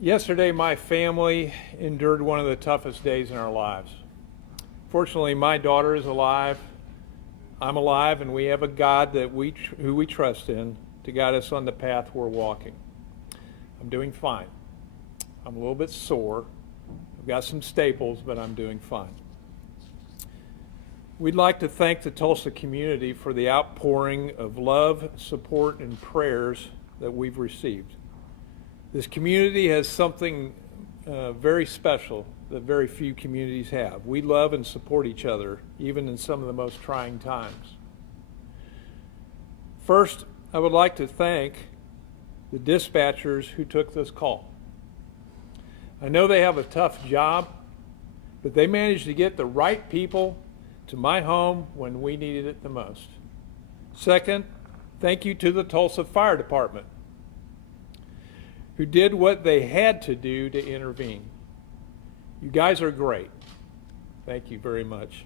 Yesterday, my family endured one of the toughest days in our lives. Fortunately, my daughter is alive, I'm alive, and we have a God who we trust in to guide us on the path we're walking. I'm doing fine. I'm a little bit sore. I've got some staples, but I'm doing fine. We'd like to thank the Tulsa community for the outpouring of love, support, and prayers that we've received. This community has something very special that very few communities have. We love and support each other, even in some of the most trying times. First, I would like to thank the dispatchers who took this call. I know they have a tough job, but they managed to get the right people to my home when we needed it the most. Second, thank you to the Tulsa Fire Department, who did what they had to do to intervene. You guys are great. Thank you very much.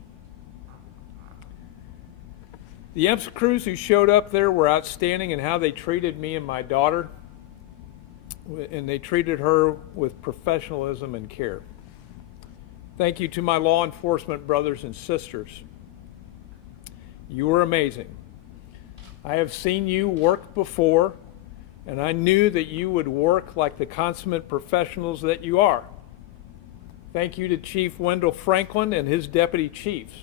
The EMS crews who showed up there were outstanding in how they treated me and my daughter, and they treated her with professionalism and care. Thank you to my law enforcement brothers and sisters. You were amazing. I have seen you work before, and I knew that you would work like the consummate professionals that you are. Thank you to Chief Wendell Franklin and his deputy chiefs,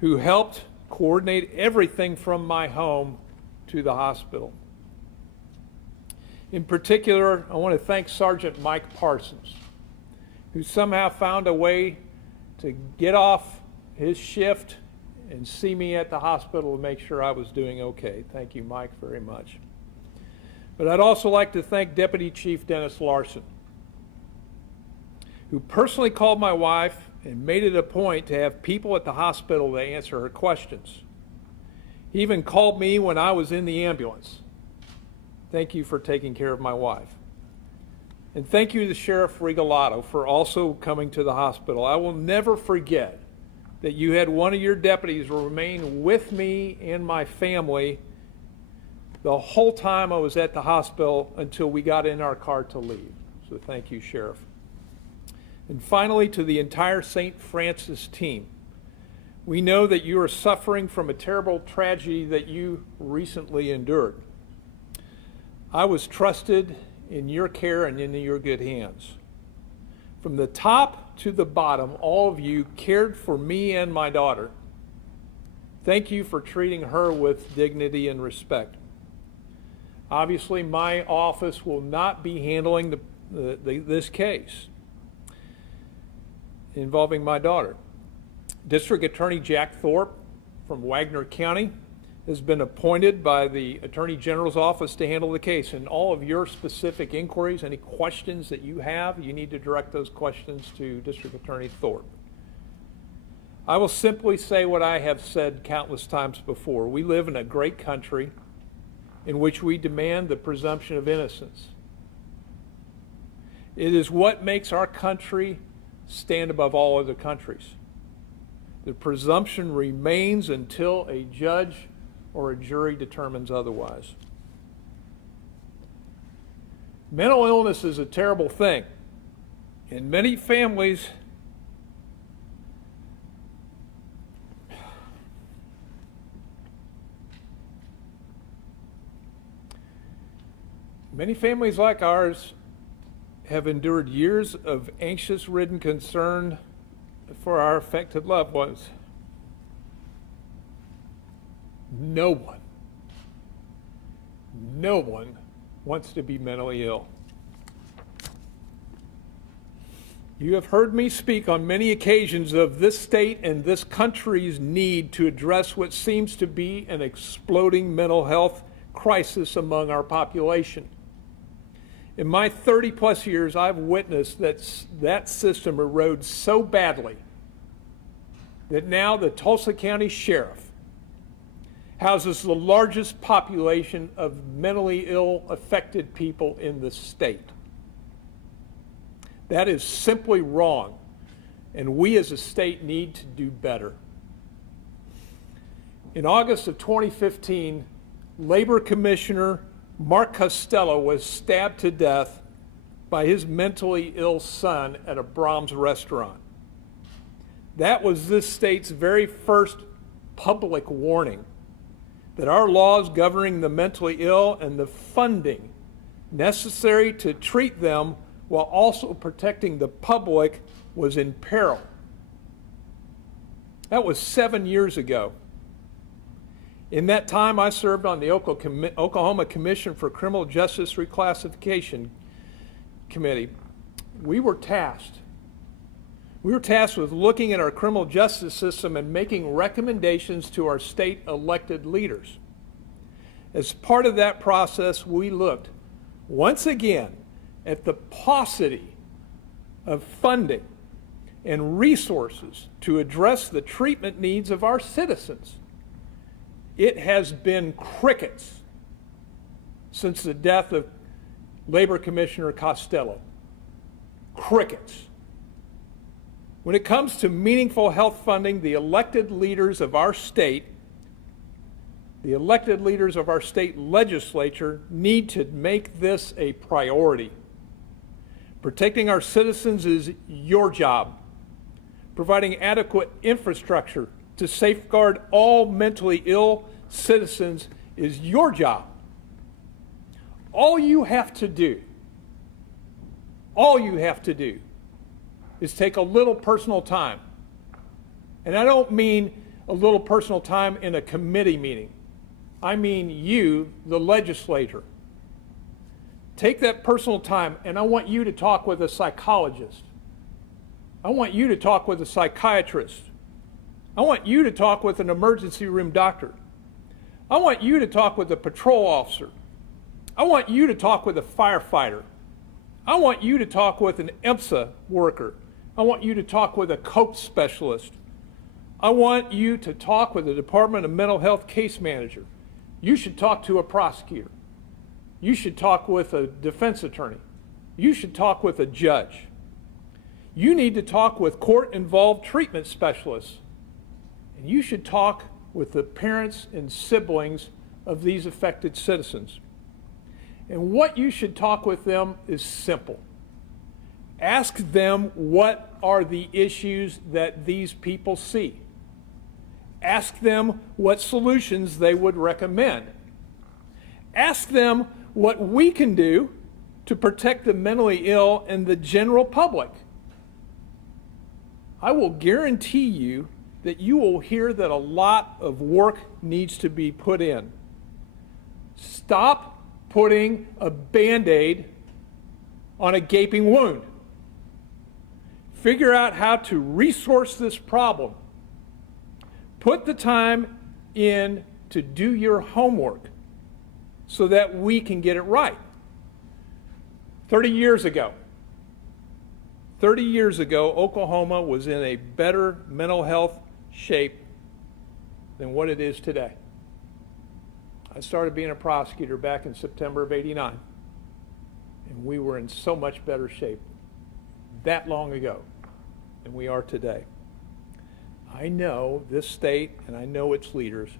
who helped coordinate everything from my home to the hospital. In particular, I want to thank Sergeant Mike Parsons, who somehow found a way to get off his shift and see me at the hospital to make sure I was doing okay. Thank you, Mike, very much. But I'd also like to thank Deputy Chief Dennis Larson, who personally called my wife and made it a point to have people at the hospital to answer her questions. He even called me when I was in the ambulance. Thank you for taking care of my wife. And thank you to Sheriff Regalado for also coming to the hospital. I will never forget that you had one of your deputies remain with me and my family the whole time I was at the hospital until we got in our car to leave. So thank you, Sheriff. And finally, to the entire St. Francis team. We know that you are suffering from a terrible tragedy that you recently endured. I was trusted in your care and in your good hands. From the top to the bottom, all of you cared for me and my daughter. Thank you for treating her with dignity and respect. Obviously, my office will not be handling this case involving my daughter. District Attorney Jack Thorpe from Wagner County has been appointed by the Attorney General's office to handle the case. And all of your specific inquiries, any questions that you have, you need to direct those questions to District Attorney Thorpe. I will simply say what I have said countless times before. We live in a great country in which we demand the presumption of innocence. It is what makes our country stand above all other countries. The presumption remains until a judge or a jury determines otherwise. Mental illness is a terrible thing. In many families, like ours have endured years of anxious-ridden concern for our affected loved ones. No one wants to be mentally ill. You have heard me speak on many occasions of this state and this country's need to address what seems to be an exploding mental health crisis among our population. In my 30-plus years, I've witnessed that system erode so badly that now the Tulsa County Sheriff houses the largest population of mentally ill affected people in the state. That is simply wrong, and we as a state need to do better. In August of 2015, Labor Commissioner Mark Costello was stabbed to death by his mentally ill son at a Brahms restaurant. That was this state's very first public warning that our laws governing the mentally ill and the funding necessary to treat them while also protecting the public was in peril. That was 7 years ago. In that time, I served on the Oklahoma Commission for Criminal Justice Reclassification Committee. We were tasked with looking at our criminal justice system and making recommendations to our state elected leaders. As part of that process, we looked once again at the paucity of funding and resources to address the treatment needs of our citizens. It has been crickets since the death of Labor Commissioner Costello. Crickets. When it comes to meaningful health funding, the elected leaders of our state legislature need to make this a priority. Protecting our citizens is your job. Providing adequate infrastructure to safeguard all mentally ill citizens is your job. All you have to do is take a little personal time. And I don't mean a little personal time in a committee meeting. I mean you, the legislator. Take that personal time, and I want you to talk with a psychologist. I want you to talk with a psychiatrist. I want you to talk with an emergency room doctor. I want you to talk with a patrol officer. I want you to talk with a firefighter. I want you to talk with an EMSA worker. I want you to talk with a COPE specialist. I want you to talk with the Department of Mental Health case manager. You should talk to a prosecutor. You should talk with a defense attorney. You should talk with a judge. You need to talk with court-involved treatment specialists. And you should talk with the parents and siblings of these affected citizens. And what you should talk with them is simple. Ask them what are the issues that these people see. Ask them what solutions they would recommend. Ask them what we can do to protect the mentally ill and the general public. I will guarantee you that you will hear that a lot of work needs to be put in. Stop putting a Band-Aid on a gaping wound. Figure out how to resource this problem. Put the time in to do your homework so that we can get it right. 30 years ago, Oklahoma was in a better mental health shape than what it is today. I started being a prosecutor back in September of '89, and we were in so much better shape that long ago than we are today. I know this state and I know its leaders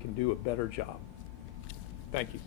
can do a better job. Thank you.